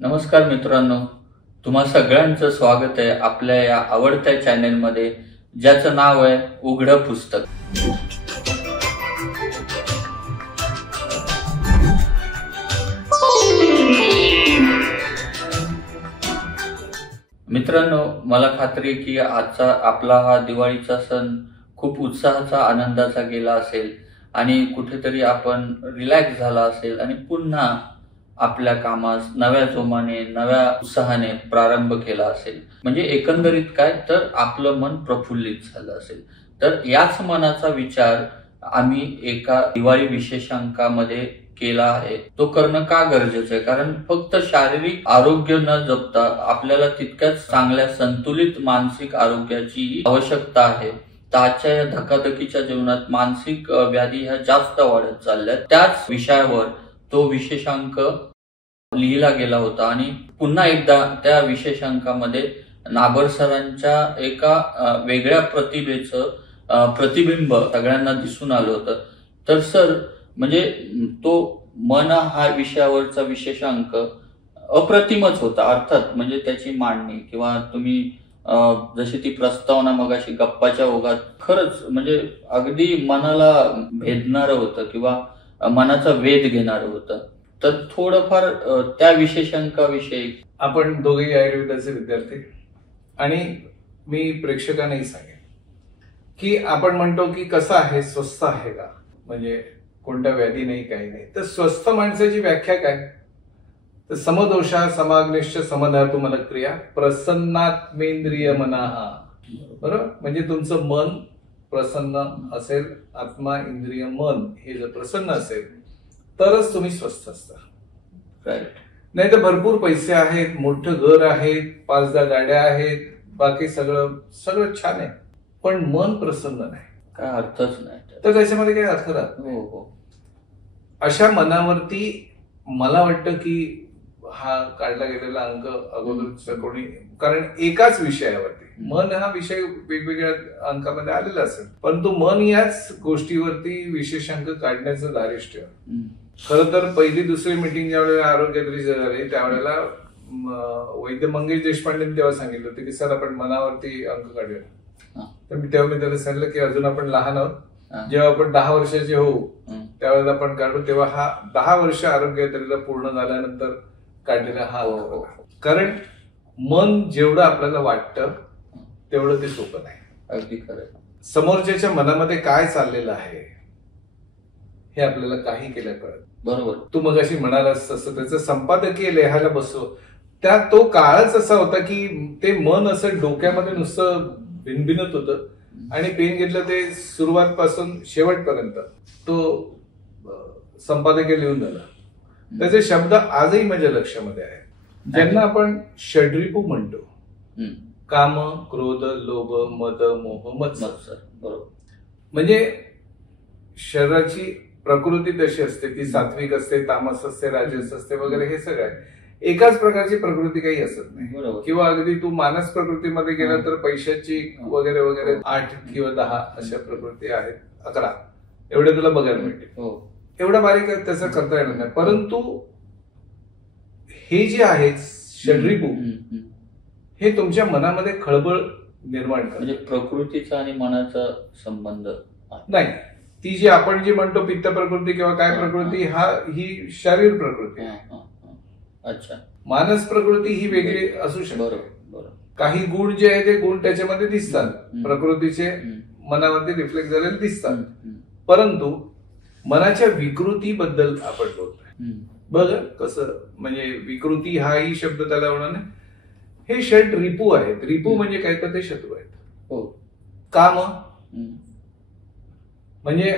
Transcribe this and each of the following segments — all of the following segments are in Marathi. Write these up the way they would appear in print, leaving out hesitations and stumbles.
नमस्कार मित्रांनो, तुम्हा सगळ्यांचं स्वागत आहे आपल्या या आवडत्या चॅनेलमध्ये, ज्याचं नाव आहे उघडं पुस्तक. मित्रांनो, मला खात्री आहे की आजचा आपला हा दिवाळीचा सण खूप उत्साहाचा, आनंदाचा गेला असेल आणि कुठेतरी आपण रिलॅक्स झाला असेल आणि पुन्हा आपल्या कामास नव्या जोमाने, नव्या उत्साहाने प्रारंभ केला असेल. म्हणजे एकंदरीत काय तर आपलं मन प्रफुल्लित झालं असेल. तर याच मनाचा विचार आम्ही एका दिवाळी विशेषांकामध्ये केला आहे. तो करणं का गरजेचं आहे? कारण फक्त शारीरिक आरोग्य न जपता आपल्याला तितक्याच चांगल्या संतुलित मानसिक आरोग्याची आवश्यकता आहे. आजच्या या धकाधकीच्या जीवनात मानसिक व्याधी ह्या जास्त वाढत चालल्यात. त्याच विषयावर तो विशेषांक लिहिला गेला होता आणि पुन्हा एकदा त्या विशेषांकामध्ये नाबर सरांच्या एका वेगळ्या प्रतिभेचं प्रतिबिंब सगळ्यांना दिसून आलं होतं. तर सर, म्हणजे तो मन हा विषयावरचा विशेषांक अप्रतिमच होता. अर्थात म्हणजे त्याची मांडणी किंवा तुम्ही जशी ती प्रस्तावना मगाशी गप्पाच्या ओघात खरंच म्हणजे अगदी मनाला भेदणारं होतं किंवा मनाचा वेध घेणारं होतं. तर थोडंफार त्या विशेषांकाविषयी. आपण दोघेही आयुर्वेदाचे विद्यार्थी आणि मी प्रेक्षकांनाही सांगेन की आपण म्हणतो की कसं आहे, स्वस्थ आहे का, म्हणजे कोणत्या व्याधी नाही, काही नाही. तर स्वस्थ माणसाची व्याख्या काय? तर समदोषा समाग्निश्च समधातु मनक्रिया प्रसन्नात्मेंद्रिय मनाहा. बरोबर, म्हणजे तुमचं मन प्रसन्न असेल, आत्मा, इंद्रिय, मन हे जर प्रसन्न असेल तरच तुम्ही स्वस्थ असता. राईट. नाही तर भरपूर पैसे आहेत, मोठं घर आहे, 5-10 गाड्या आहेत, बाकी सगळं छान आहे, पण मन प्रसन्न नाही, काय अर्थच नाही. तर त्याच्यामध्ये काही अर्थ राहत नाही. हो. अशा मनावरती मला वाटतं की हा काढला गेलेला अंक अगोदर कोणी, कारण एकाच विषयावरती मन हा विषय वेगवेगळ्या अंकामध्ये आलेला असेल, परंतु मन याच गोष्टीवरती विशेषांक काढण्याचं धारिष्ट्य. खरं तर पहिली दुसरी मिटिंग ज्यावेळेला आरोग्यातली झाली त्यावेळेला वैद्य मंगेश देशपांडेंनी तेव्हा सांगितलं होतं की सर आपण मनावरती अंक काढूया. तर मी त्याला सांगितलं की अजून आपण लहान आहोत, जेव्हा आपण 10 वर्षाचे होऊ त्यावेळेला आपण काढू, तेव्हा हा 10 वर्ष आरोग्यात्रीला पूर्ण झाल्यानंतर काढलेला हा. कारण मन जेवढं आपल्याला वाटतं तेवढं ते सोपं नाही. अगदी खरं. समोरच्याच्या मनामध्ये काय चाललेलं आहे हे आपल्याला काही केलं कळत. बरोबर. तू मगाशी म्हणालास तसं त्याचं संपादकीय लिहायला बसव, त्यात तो काळच असा होता की ते मन असं डोक्यामध्ये नुसतं भिनभिनत होतं आणि पेन घेतलं ते सुरुवात पासून शेवटपर्यंत तो संपादकीय लिहून झाला. त्याचे शब्द आजही माझ्या लक्षामध्ये आहेत, ज्यांना आपण षड्रिपू म्हणतो. काम, क्रोध, लोभ, मद, मोह, मत्सर. बरोबर. म्हणजे शरीराची प्रकृती तशी असते, ती सात्विक असते, तामस असते, राजस असते वगैरे, हे सगळं आहे. एकाच प्रकारची प्रकृती काही असत नाही. किंवा अगदी तू मानस प्रकृतीमध्ये गेला तर पैशाची वगैरे वगैरे 8 किंवा 10 अशा प्रकृती आहेत, 11 एवढे तुला बघायला मिळते. एवढा बारीक त्याचा करता येणार नाही. परंतु हे जे आहेत षड्रिपू, हे तुमच्या मनामध्ये खळबळ निर्माण करतात. म्हणजे प्रकृतीचा आणि मनाचा संबंध नाही. ती जी आपण जी म्हणतो पित्त प्रकृती किंवा काय प्रकृती, ही शारीर प्रकृती. अच्छा. मानस प्रकृती ही वेगळी असू शकते. बरोबर. काही गुण जे आहे ते गुण त्याच्यामध्ये दिसतात, प्रकृतीचे मनामध्ये रिफ्लेक्ट झालेले दिसतात. परंतु मनाच्या विकृतीबद्दल आपण बोलतोय. बघ कसं, म्हणजे विकृती हाही शब्द त्याला होणार नाही. हे षड रिपू आहेत. रिपू म्हणजे काय तर ते शत्रू आहेत. हो. काम म्हणजे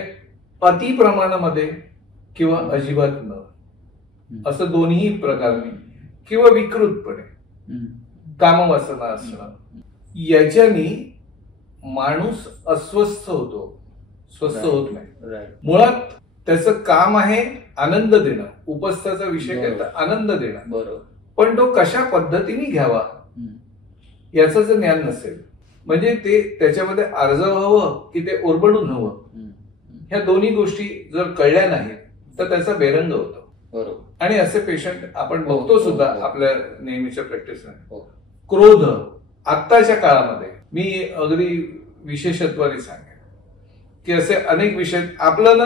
अति प्रमाणामध्ये किंवा अजिबात न, असं दोन्ही प्रकारने किंवा विकृतपणे कामवासना असणं, याच्यानी माणूस अस्वस्थ होतो, स्वस्थ होत नाही. मुळात त्याचं काम आहे आनंद देणं, उपस्थाचा विषय काय तर आनंद देणं. बरोबर. पण तो कशा पद्धतीने घ्यावा याचं जर ज्ञान नसेल, म्हणजे ते त्याच्यामध्ये आर्जव हवं की ते ओरबडून हवं, ह्या दोन्ही गोष्टी जर कळल्या नाहीत तर त्याचा बेरंग होतो. बरोबर. आणि असे पेशंट आपण हो, बघतो हो, सुद्धा हो. आपल्या नेहमीच्या प्रॅक्टिसमध्ये. हो. क्रोध आत्ताच्या काळामध्ये मी अगदी विशेषत्वाने सांगेन की असे अनेक विषय आपलं ना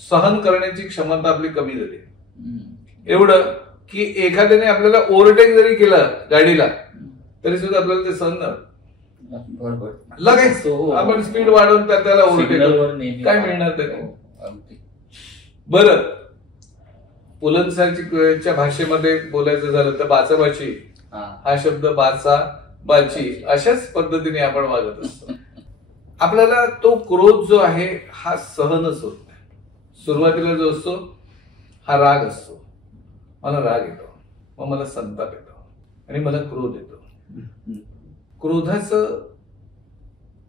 सहन करण्याची क्षमता आपली कमी झाली. एवढं की एखाद्याने आपल्याला ओव्हरटेक जरी केलं गाडीला तरी सुद्धा आपल्याला ते सहन नाही. बरोबर. लगेच आपण स्पीड वाढवून त्याला ओव्हरटेक काय मिळणार तरी. बरं, पुलंसाच्या भाषेमध्ये बोलायचं झालं तर बाचाबाची हा शब्द बाचा बाची अशाच पद्धतीने आपण वागत असतो. आपल्याला तो क्रोध जो आहे हा सहनच होत नाही. सुरुवातीला जो असतो हा राग असतो. मला राग येतो, मग मला संताप येतो आणि मला क्रोध येतो. क्रोधाचं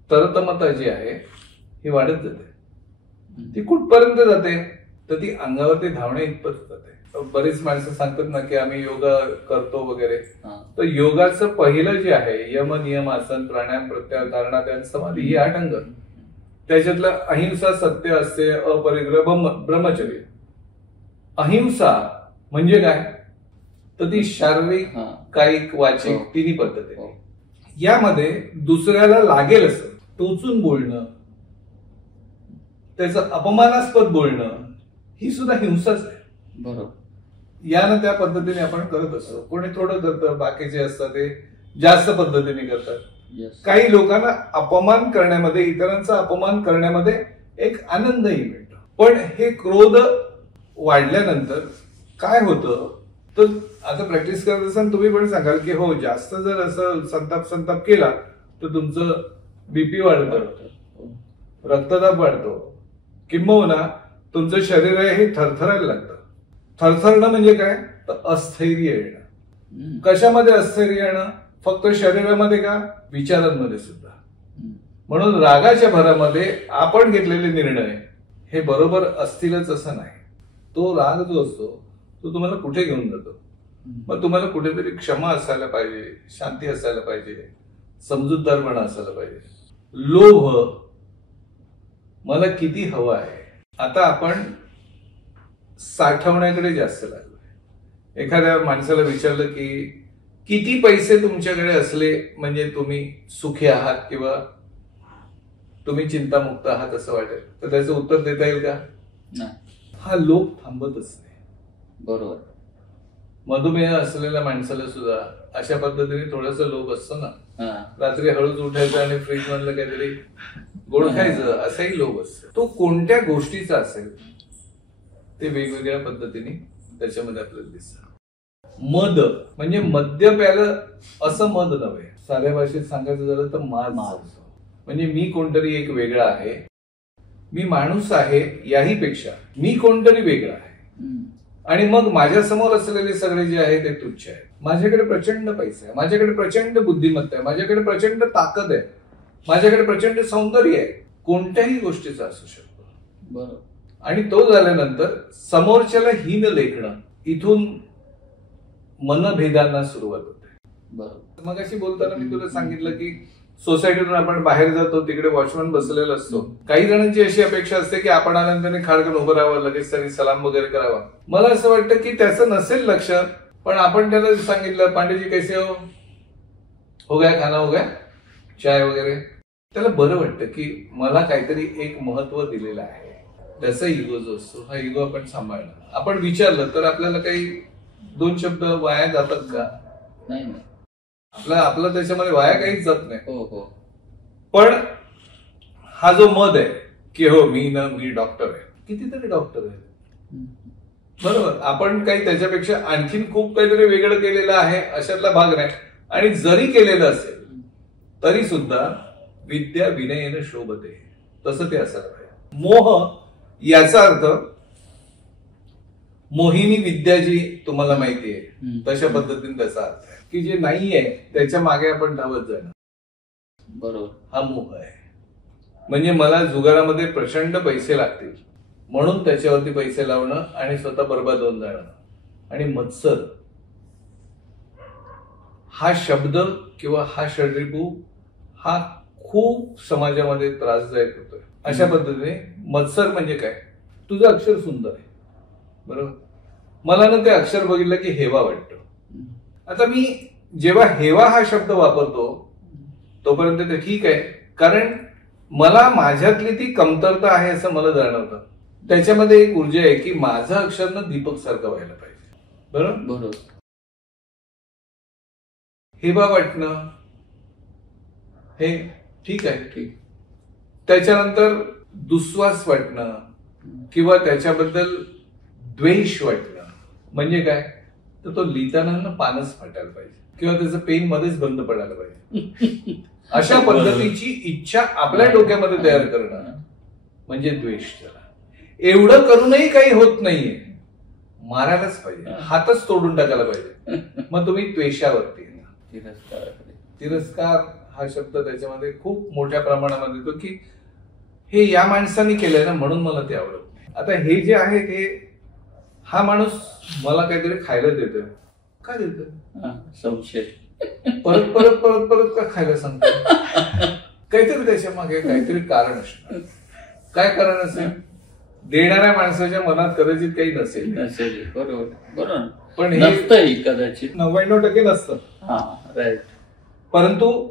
तरतमता जी आहे ही वाढत जाते. ती कुठपर्यंत जाते तर ती अंगावरती धावणे इतपत जाते. बरीच माणसं सांगतात ना की आम्ही योगा करतो वगैरे. तर योगाचं पहिलं जे आहे यम नियम आसन प्राणायाम प्रत्याहार धारणा ध्यान समाधी ही 8 अंग. त्याच्यातलं अहिंसा सत्य असते अपरिग्रह ब्रह्मचर्य. अहिंसा म्हणजे काय तर ती शारीरिक कायिक वाचिक तिन्ही पद्धत आहे. यामध्ये दुसऱ्याला लागेल असं टोचून बोलणं, त्याचं अपमानास्पद बोलणं ही सुद्धा हिंसाच आहे. बरोबर. यानं त्या पद्धतीने आपण करत असतो. कोणी थोडं करतं, बाकीचे असतात ते जास्त पद्धतीने करतात. काही लोकांना अपमान करण्यामध्ये, इतरांचा अपमान करण्यामध्ये एक आनंदही मिळतो. पण हे क्रोध वाढल्यानंतर काय होतं तर आता प्रॅक्टिस करत असताना तुम्ही पण सांगाल की हो जास्त जर असं संताप केला तर तुमचं बीपी वाढतं, रक्तदाब वाढतो, किंबहुना तुमचं शरीर आहे हे थरथरायला लागतं. थरथरणं म्हणजे काय तर अस्थैर्य येणं. कशामध्ये अस्थैर्य येणं? फक्त शरीरामध्ये का विचारांमध्ये सुद्धा. म्हणून रागाच्या भरामध्ये आपण घेतलेले निर्णय हे बरोबर असतीलच असं नाही. तो राग जो असतो तो तुम्हाला कुठे घेऊन जातो. मग तुम्हाला कुठेतरी क्षमा असायला पाहिजे, शांती असायला पाहिजे, समजूतदारपणा असायला पाहिजे. लोभ मला किती हवं आहे. आता आपण साठवण्याकडे जास्त लागलोय. एखाद्या माणसाला विचारलं की किती पैसे तुमच्याकडे असले म्हणजे तुम्ही सुखी आहात किंवा तुम्ही चिंतामुक्त आहात असं वाटेल तर त्याचं उत्तर देता येईल का? हा लोभ थांबतच नाही. बरोबर. मधुमेह असलेल्या माणसाला सुद्धा अशा पद्धतीने थोडस लोभ असतो ना. रात्री हळूच उठायचं आणि फ्रीज मधलं काहीतरी गोड खायचं असाही लोभ असतो. तो कोणत्या गोष्टीचा असेल ते वेगवेगळ्या पद्धतीने त्याच्यामध्ये आपल्याला दिसतं. मद म्हणजे मद्य प्यायलं असं मद नव्हे. साध्या भाषेत सांगायचं झालं तर माज म्हणजे मी कोणतरी एक वेगळा आहे, मी माणूस आहे याही पेक्षा मी कोणतरी वेगळा आहे. आणि मग माझ्या समोर असलेले सगळे जे आहे ते तुच्छ आहे. माझ्याकडे प्रचंड पैसा आहे, माझ्याकडे प्रचंड बुद्धिमत्ता आहे, माझ्याकडे प्रचंड ताकद आहे, माझ्याकडे प्रचंड सौंदर्य आहे. कोणत्याही गोष्टीचा असू शकतो. बरोबर. आणि तो झाल्यानंतर समोरच्याला हीन लेखणं, इथून मनभेदांना सुरुवात होते. बरोबर. मग अशी बोलताना मी तुला सांगितलं की सोसायटीतून आपण बाहेर जातो तिकडे वॉचमन बसलेला असतो. काही जणांची अशी अपेक्षा असते की आपण आल्यानंतर खाडकन उभं राहावं, लगेच त्यांनी सलाम वगैरे करावा. मला असं वाटतं की त्याचं नसेल लक्ष, पण आपण त्याला सांगितलं पांडेजी कैसे हो गया खाना हो गया चाय वगैरे, त्याला बरं वाटतं की मला काहीतरी एक महत्व दिलेलं आहे. त्याचा इगो जो असतो हा इगो आपण सांभाळणं. आपण विचारलं तर आपल्याला काही 2 शब्द वाया जातात का? नाही. आपलं त्याच्यामध्ये वाया काहीच जात नाही. हो हो. पण हा जो मद आहे की हो मी डॉक्टर आहे, कितीतरी डॉक्टर आहे बरोबर. आपण काही त्याच्यापेक्षा आणखीन खूप काहीतरी वेगळं केलेलं आहे अशातला भाग नाही. आणि जरी केलेलं असेल तरी सुद्धा विद्या विनयेन शोभते तसं ते असायला पाहिजे. मोह याचा अर्थ मोहिनी विद्या जी तुम्हाला माहिती आहे तशा पद्धतीने त्याचा अर्थ आहे की जे नाहीये त्याच्या मागे आपण धावत जाणं. बरोबर. हा मोह आहे. म्हणजे मला जुगारामध्ये प्रचंड पैसे लागतील म्हणून त्याच्यावरती पैसे लावणं आणि स्वतः बर्बाद होऊन जाणं. आणि मत्सर हा शब्द किंवा हा षड्रिपू हा खूप समाजामध्ये त्रासदायक होतोय. अशा पद्धतीने मत्सर म्हणजे काय, तुझं अक्षर सुंदर आहे बरोबर. मला ना ते अक्षर बघितलं की हेवा वाटतो. आता मी जेव्हा हेवा हा शब्द वापरतो तोपर्यंत ते ठीक आहे, कारण मला माझ्यातली ती कमतरता आहे असं मला जाणवतं. त्याच्यामध्ये एक ऊर्जा आहे की माझं अक्षर ना दीपक सारखं व्हायला पाहिजे. बरोबर. हेवा वाटणं हे ठीक आहे. ठीक. त्याच्यानंतर दुस्वास वाटणं किंवा त्याच्याबद्दल द्वेष वाटणं म्हणजे काय, तर तो लिहिताना पानच फाटायला पाहिजे किंवा त्याचं पेन मध्येच बंद पडायला पाहिजे. अशा पद्धतीची इच्छा आपल्या डोक्यामध्ये तयार करणं म्हणजे द्वेष. त्याला एवढं करूनही काही होत नाहीये, मारायलाच पाहिजे, हातच तोडून टाकायला पाहिजे. मग तुम्ही द्वेषावरती. तिरस्कार हा शब्द त्याच्यामध्ये खूप मोठ्या प्रमाणामध्ये येतो की हे या माणसाने केलंय ना म्हणून मला ते आवडत नाही. आता हे जे आहे ते हा माणूस मला काहीतरी खायला देतोय, काय देतोय संशय, परत परत परत परत का खायला सांगतो, काहीतरी त्याच्या मागे काहीतरी कारण असणार. काय कारण असेल, देणाऱ्या माणसाच्या मनात कदाचित काही नसेल. बरोबर बरोबर, पण हे कदाचित 99% नसतं. राईट. परंतु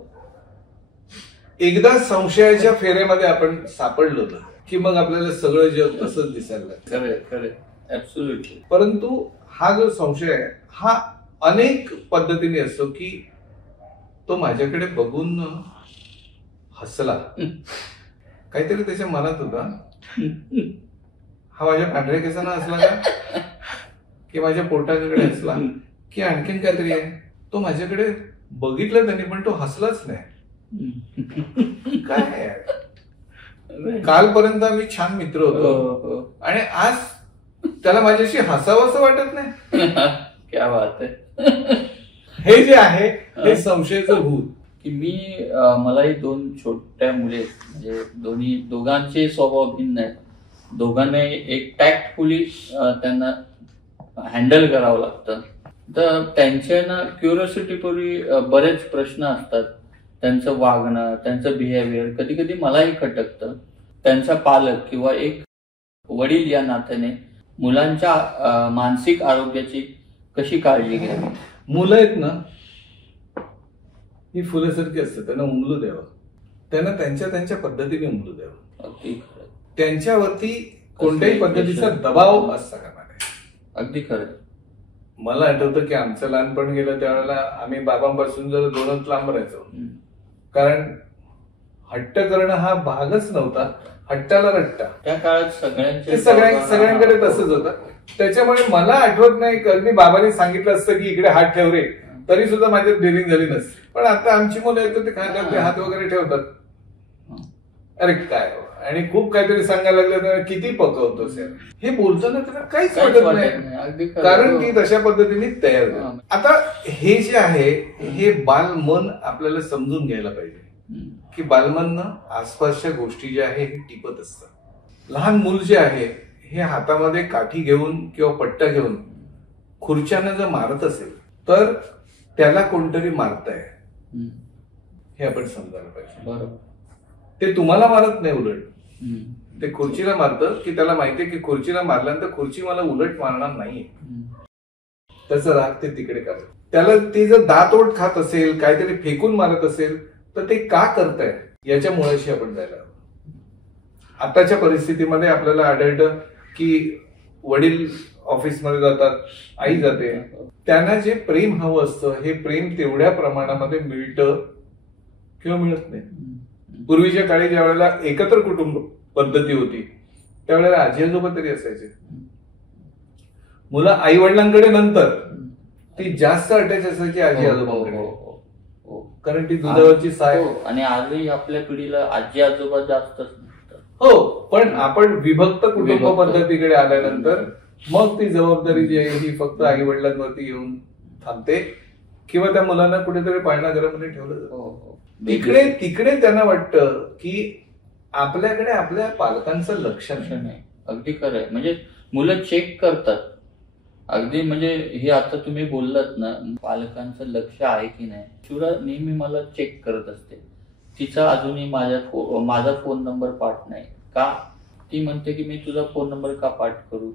एकदा संशयाच्या फेऱ्यामध्ये आपण सापडलो ना की मग आपल्याला सगळं जग तसंच दिसायला लागतं. ऍब्सोल्युटली. परंतु हा जो संशय आहे हा अनेक पद्धतीने असतो की तो माझ्याकडे बघून हसला, काहीतरी त्याच्या मनात होता. हा माझ्या पांढऱ्या केसांना हसला का, की माझ्या पोटाकडे हसला, की आणखीन काहीतरी आहे. तो माझ्याकडे बघितलं त्यांनी पण तो हसलाच नाही. काय कालपर्यंत आम्ही छान मित्र होतो आणि आज त्याला माझ्याशी हसावं असं वाटत नाही. क्या बात आहे. हे जे आहे हे संशयाचं भूत. की मी मलाही 2 छोट्या मुले, म्हणजे दोघांचे स्वभाव भिन्न आहेत. दोघांना एक टॅक्टफुली त्यांना हँडल करावं लागतं. तर त्यांच्या ना क्युरिओसिटीपूर्वी बरेच प्रश्न असतात. त्यांचं वागणं, त्यांचं बिहेवियर कधी कधी मलाही खटकतं. त्यांचा पालक किंवा एक वडील या नात्याने मुलांच्या मानसिक आरोग्याची कशी काळजी घ्यावी. मुलं आहेत ना ही फुलासारखी असतात, त्यांना उमलू द्यावं, त्यांना त्यांच्या पद्धतीने उमलू द्यावं. त्यांच्यावरती कोणत्याही पद्धतीचा दबाव असता कामा नये. अगदी खरं. मला आठवतं की आमचं लहानपण गेलं त्यावेळेला आम्ही बाबांपासून जर 2 लांब राहायचो, कारण हट्ट करणं हा भागच नव्हता. हट्टाला रट्टा त्या काळात सगळ्यांकडे तसंच होतं. त्याच्यामुळे मला आठवत नाही कधी बाबांनी सांगितलं असतं की इकडे हात ठेव रे, तरी सुद्धा माझ्यात डिलिंग झाली नसते. पण आता आमची मुलं येतात ते खांद्यावरती हात वगैरे ठेवतात. अरे काय, आणि खूप काहीतरी सांगायला लागलं तर किती पकवतोस यार, हे बोलताना त्याला काहीच वाटत नाही, कारण की तशा पद्धतीने तयार झालं. आता हे जे आहे हे बालमन आपल्याला समजून घ्यायला पाहिजे की बालमन आसपासच्या गोष्टी ज्या आहे हे टिपत असतं. लहान मूल जे आहे हे हातामध्ये काठी घेऊन किंवा पट्टा घेऊन खुर्च्यानं जर मारत असेल तर त्याला कोणतरी मारताय हे आपण समजायला पाहिजे. बरोबर. ते तुम्हाला मारत नाही, उलट ते खुर्चीला मारतं की त्याला माहितीये की खुर्चीला मारल्यानंतर खुर्ची मला उलट मारणार नाही. त्याचा राग ते तिकडे काढत. त्याला ती जर दातोड खात असेल, काहीतरी फेकून मारत असेल तर ते का करताय याच्या मुळाशी आपण जायला हवं. आताच्या परिस्थितीमध्ये आपल्याला आढळतं की वडील ऑफिसमध्ये जातात, आई जाते, त्यांना जे प्रेम हवं असतं हे प्रेम तेवढ्या प्रमाणामध्ये मिळतं किंवा मिळत नाही. पूर्वीच्या काळी ज्या वेळेला एकत्र कुटुंब पद्धती होती त्यावेळेला आजी आजोबा तरी असायचे. मुलं आई वडिलांकडे नंतर ती जास्त अटॅच असायची आजी आजोबांकडे, कारण ती दुधावरची साय. आणि आजही आपल्या पिढीला आजी आजोबा जास्तच. हो, पण आपण विभक्त कुटुंब पद्धतीकडे आल्यानंतर मग ती जबाबदारी जी आहे ही फक्त आई वडिलांवरती येऊन थांबते किंवा त्या मुलांना कुठेतरी पाळणाघरामध्ये ठेवलं जातं. तिकडे त्यांना वाटतं की आपल्याकडे आपल्या पालकांचं लक्ष नाही. अगदी खरं आहे. म्हणजे मुलं चेक करतात अगदी. म्हणजे हे आता तुम्ही बोललात ना, पालकांचं लक्ष आहे की नाही. शुरा नेहमी मला चेक करत असते. तिचा अजूनही माझा फोन नंबर पाठ नाही का. ती म्हणते की मी तुझा फोन नंबर का पाठ करू,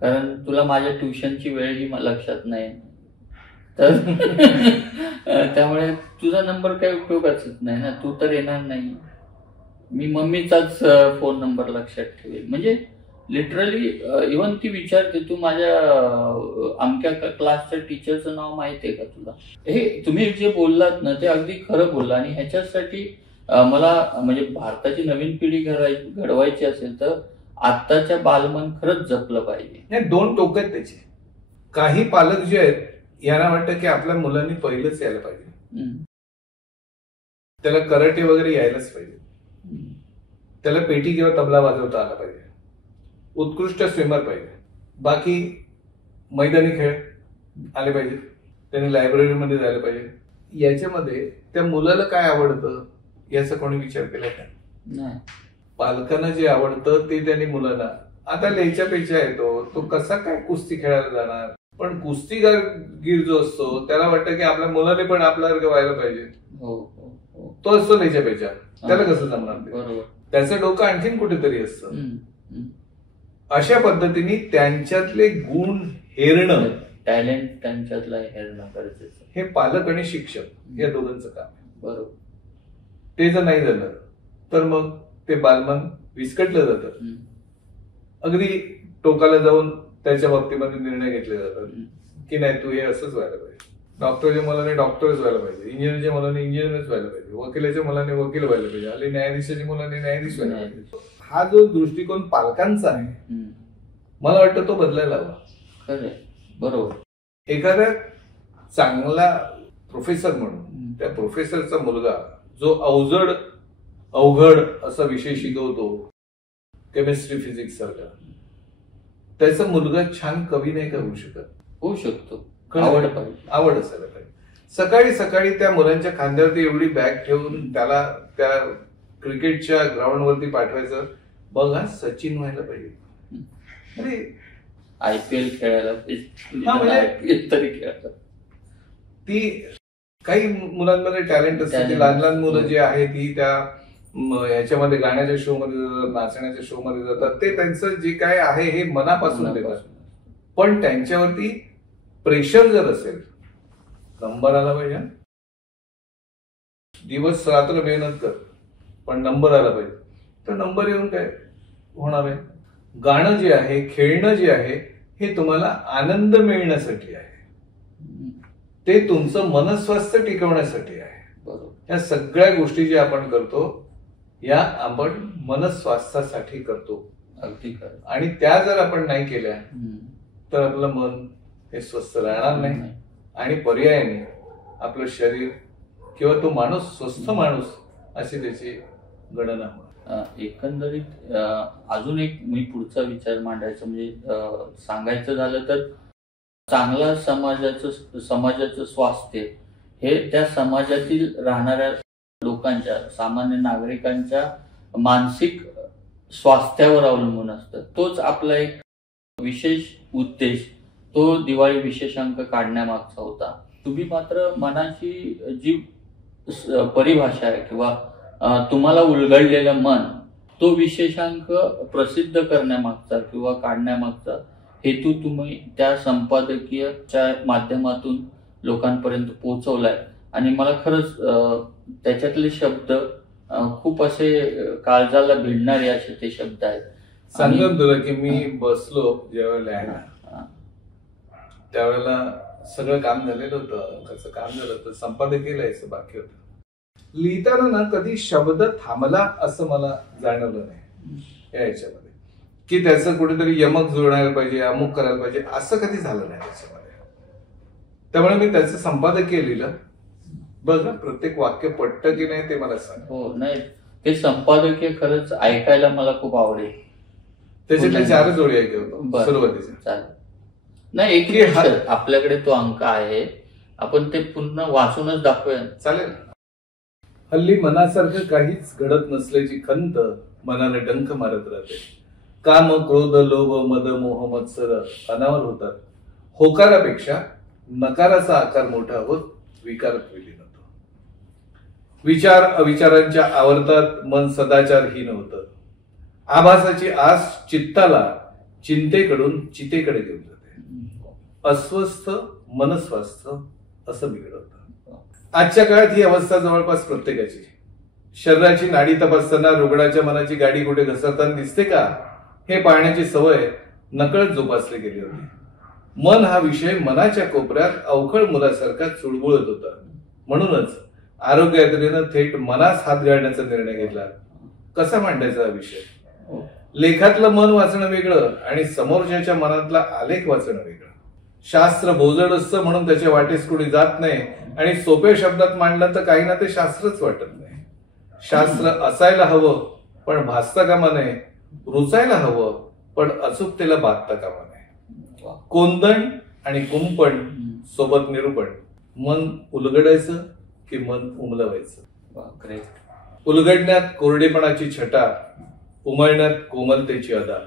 कारण तुला माझ्या ट्युशनची वेळही लक्षात नाही, तर त्यामुळे तुझा नंबर काही उपयोगाचाच नाही ना, तू तर येणार नाही. मी मम्मीचाच फोन नंबर लक्षात ठेवेल. म्हणजे लिटरली इव्हन ती विचारते, तू माझ्या अमक्या क्लासच्या टीचरचं नाव माहिती आहे का तुला? हे तुम्ही जे बोललात ना ते अगदी खरं बोलला. आणि ह्याच्यासाठी मला म्हणजे भारताची नवीन पिढी घडवायची असेल तर आत्ताच्या बालमन खरंच जपलं पाहिजे. नाही, दोन टोक आहेत त्याचे. काही पालक जे आहेत यांना वाटतं की आपल्या मुलांनी पहिलंच यायला पाहिजे, त्याला कराटे वगैरे यायलाच पाहिजे, त्याला पेटी किंवा तबला वाजवता आला पाहिजे, उत्कृष्ट स्विमर पाहिजे, बाकी मैदानी खेळ आले पाहिजे, त्यांनी लायब्ररीमध्ये जायला पाहिजे. याच्यामध्ये त्या मुलाला काय आवडतं याचा कोणी विचार केला का? नाही. पालकांना जे आवडतं ते त्यांनी मुलाला, आता लेच्या पेच्या येतो, तो कसा काय कुस्ती खेळायला जाणार, पण कुस्तीगीर जो असतो त्याला वाटतं की आपल्या मुलाने पण आपल्यासारखं व्हायला पाहिजे. तो असतो लेच्या पेच्या, त्याला कसं जमणार ते? त्याचं डोकं आणखीन कुठेतरी असतं. अशा पद्धतीने त्यांच्यातले गुण हेरणं, टॅलेंट त्यांच्यातला हेरणं गरजेचं. हे पालक आणि शिक्षक या दोघांचं काम आहे. बरोबर. ते जर नाही झालं तर मग ते बालमन विस्कटलं जातं. अगदी टोकाला जाऊन त्याच्या बाबतीमध्ये निर्णय घेतले जातात की नाही, तू हे असंच व्हायला पाहिजे, डॉक्टरच्या मुलाने डॉक्टरच व्हायला पाहिजे, इंजिनियरच्या मुलाने इंजिनियरच व्हायला पाहिजे, वकिलाच्या मुलाने वकील व्हायला पाहिजे, आणि न्यायाधीशाच्या मुलाने न्यायाधीश व्हायला पाहिजे. हा जो दृष्टिकोन पालकांचा आहे मला वाटतं तो बदलायला हवा. खरं, बरोबर. एखादा चांगला प्रोफेसर म्हणून त्या प्रोफेसरचा मुलगा जो अवघड असा विषय शिकवतो, केमिस्ट्री फिजिक्स सारखा, त्याचा मुलगा छान कवी नाही का होऊ शकत? होऊ शकतो. आवड असायला पाहिजे. सकाळी सकाळी त्या मुलांच्या खांद्यावरती एवढी बॅग ठेवून त्याला त्या क्रिकेटच्या ग्राउंडवरती पाठवायचं. बघा, सचिन व्हायला पाहिजे, अरे IPL खेळायला तरी खेळायला. ती काही मुलांमध्ये टॅलेंट असते. ती लहान लहान मुलं जी आहे ती त्या याच्यामध्ये गाण्याच्या शो मध्ये जातात, नाचण्याच्या शो मध्ये जातात. ते त्यांचं जे काय आहे हे मनापासून देतात. पण त्यांच्यावरती प्रेशर जर असेल, नंबर आला पाहिजे, दिवस रात्र मेहनत कर पण नंबर आला पाहिजे, तर नंबर येऊन काय होणार आहे? गाणं जे आहे, खेळणं जे आहे, हे तुम्हाला आनंद मिळण्यासाठी आहे, ते तुमचं मनस्वास्थ्य टिकवण्यासाठी आहे. बरोबर. या सगळ्या गोष्टी जे आपण करतो या आपण मनस्वास्थ्यासाठी करतो. अगदी खरं. आणि त्या जर आपण नाही केल्या तर आपलं मन हे स्वस्थ राहणार नाही, आणि पर्यायाने आपलं शरीर किंवा तो माणूस स्वस्थ माणूस अशी त्याची गणना होणार. एकंदरीत अजून एक मी पुढचा विचार मांडायचा म्हणजे सांगायचं झालं तर चांगला समाजाचं स्वास्थ्य हे त्या समाजातील राहणाऱ्या लोकांच्या, सामान्य नागरिकांच्या मानसिक स्वास्थ्यावर अवलंबून असतं. तोच आपला एक विशेष उद्देश, तो दिवाळी विशेषांक काढण्यामागचा होता. तुम्ही मात्र मनाची जी परिभाषा आहे किंवा तुम्हाला उलगडलेलं मन, तो विशेषांक प्रसिद्ध करण्यामागचा किंवा काढण्यामागचा हेतू तुम्ही त्या संपादकीयच्या माध्यमातून लोकांपर्यंत पोहोचवलाय. आणि मला खरंच त्याच्यातले शब्द खूप असे काळजाला भिडणारे असे ते शब्द आहेत. सांगतो तुला की मी बसलो जेव्हा लिहायला, त्यावेळेला सगळं काम झालेलं होतं. कसं काम झालं तर संपादकीय लिहायचं बाकी होतं. लिहिताना ना कधी शब्द थांबला असं मला जाणवलं नाही या याच्यामध्ये, की त्याचं कुठेतरी यमक जुळायला पाहिजे, अमुक करायला पाहिजे, असं कधी झालं नाही त्याच्यामध्ये. त्यामुळे मी त्याचं संपादकीय लिहिलं. बघ, प्रत्येक वाक्य पटतं की नाही ते मला सांग. हो, नाही, ते संपादकीय खरंच ऐकायला मला खूप आवडेल. त्याच्यातल्या 4 जोडी ऐकवतो सुरुवातीच्या. चालेल. नाही, एक आपल्याकडे तो अंक आहे, आपण ते पुन्हा वाचूनच दाखवूया. चालेल. हल्ली मनासारखं काहीच घडत नसल्याची खंत मनाने डंक मारत राहते. काम, क्रोध, लोभ, मद, मोह, मत्सर अनावर होतात. होकारापेक्षा नकाराचा आकार मोठा होत विकारत विलीन होतो. विचार अविचारांच्या आवर्तात मन सदाचारहीन होतं. आभासाची आस चित्ताला चिंतेकडून चितेकडे घेऊन जाते. अस्वस्थ मनस्वास्थ्य असं बिघडवतं. आजच्या काळात ही अवस्था जवळपास प्रत्येकाची. शरीराची नाडी तपासताना रुग्णाच्या मनाची गाडी कुठे घसरताना दिसते का हे पाहण्याची सवय नकळत जोपासली गेली होती. मन हा विषय मनाच्या कोपऱ्यात अवखळ मुलासारखा चुळबुळत होता. म्हणूनच आरोग्य यात्रेनं थेट मनास हात घालण्याचा निर्णय घेतला. कसा मांडायचा हा विषय? लेखातलं मन वाचणं वेगळं आणि समोरच्याच्या मनातला आलेख वाचणं वेगळं. शास्त्र बोजड असतं म्हणून त्याच्या वाटेस कोणी जात नाही आणि सोप्या शब्दात मांडलं तर काही ना ते शास्त्रच वाटत नाही. शास्त्र असायला हवं पण भासता कामा नये, रुचायला हवं पण अचूकतेला बाधता कामा नये. कोंदण आणि कुंपण सोबत निरूपण. मन उलगडायचं की मन उमलवायचं? उलगडण्यात कोरडेपणाची छटा, उमळण्यात कोमलतेची अदा.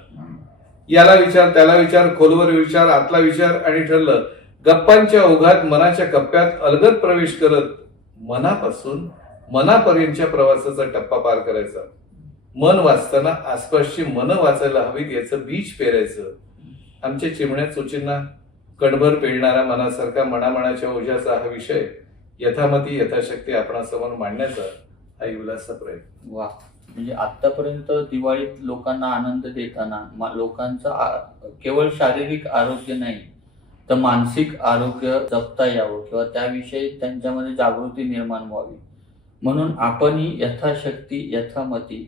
याला विचार, त्याला विचार, खोलवर विचार, आतला विचार आणि ठरलं. गप्पांच्या ओघात मनाच्या कप्प्यात अलगद प्रवेश करत मनापासून मनापर्यंतच्या प्रवासाचा टप्पा पार करायचा. मन वाचताना आसपासची मनं वाचायला हवीत याचं बीज पेरायचं. आमच्या चिमण्या चोचींना कणभर पेळणारा मनासारखा मनामनाच्या ओझ्याचा हा विषय यथामती यथाशक्ती आपणासमोर मांडण्याचा हा इवलासा प्रयत्न. वा, म्हणजे आतापर्यंत दिवाळीत लोकांना आनंद देताना लोकांचा केवळ शारीरिक आरोग्य नाही तर मानसिक आरोग्य जपता यावं किंवा त्याविषयी त्यांच्यामध्ये जागृती निर्माण व्हावी म्हणून आपणही यथाशक्ती यथामती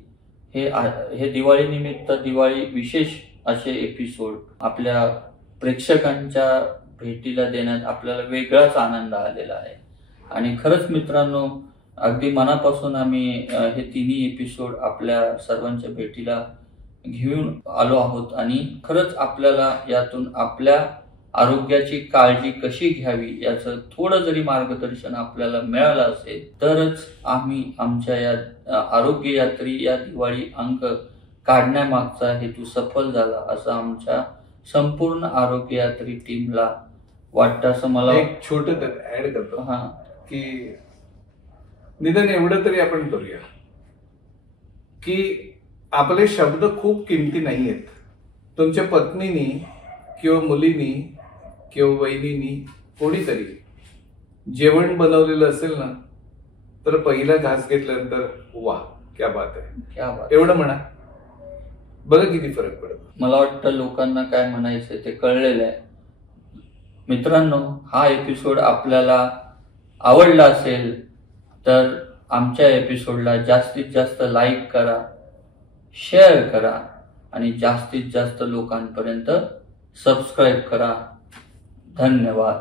हे दिवाळी निमित्त दिवाळी विशेष असे एपिसोड आपल्या प्रेक्षकांच्या भेटीला देण्यात आपल्याला वेगळाच आनंद आलेला आहे. आणि खरंच मित्रांनो, अगदी मनापासून आम्ही हे तिन्ही एपिसोड आपल्या सर्वांच्या भेटीला घेऊन आलो आहोत आणि खरंच आपल्याला यातून आपल्या आरोग्याची काळजी कशी घ्यावी याचं थोडं जरी मार्गदर्शन आपल्याला मिळालं असेल तरच आम्ही आमच्या या आरोग्य यात्री या दिवाळी अंक काढण्यामागचा हेतू सफल झाला असं आमच्या संपूर्ण आरोग्य यात्री टीमला वाटतं. असं मला एक छोटं ऍड करतो की निदान एवढं तरी आपण करूया की आपले शब्द खूप किमती नाही आहेत. तुमच्या पत्नीनी किंवा मुलीनी किंवा वहिनीनी कोणीतरी जेवण बनवलेलं असेल ना तर पहिला घास घेतल्यानंतर वा क्या बात आहे, क्या बात, एवढं म्हणा. बघा किती फरक पडतो. मला वाटतं लोकांना काय म्हणायचं ते कळलेलं आहे. मित्रांनो, हा एपिसोड आपल्याला आवडला असेल तर आमच्या एपिसोडला जास्तीत जास्त लाईक करा, शेअर करा आणि जास्तीत जास्त लोकांपर्यंत सबस्क्राईब करा. धन्यवाद.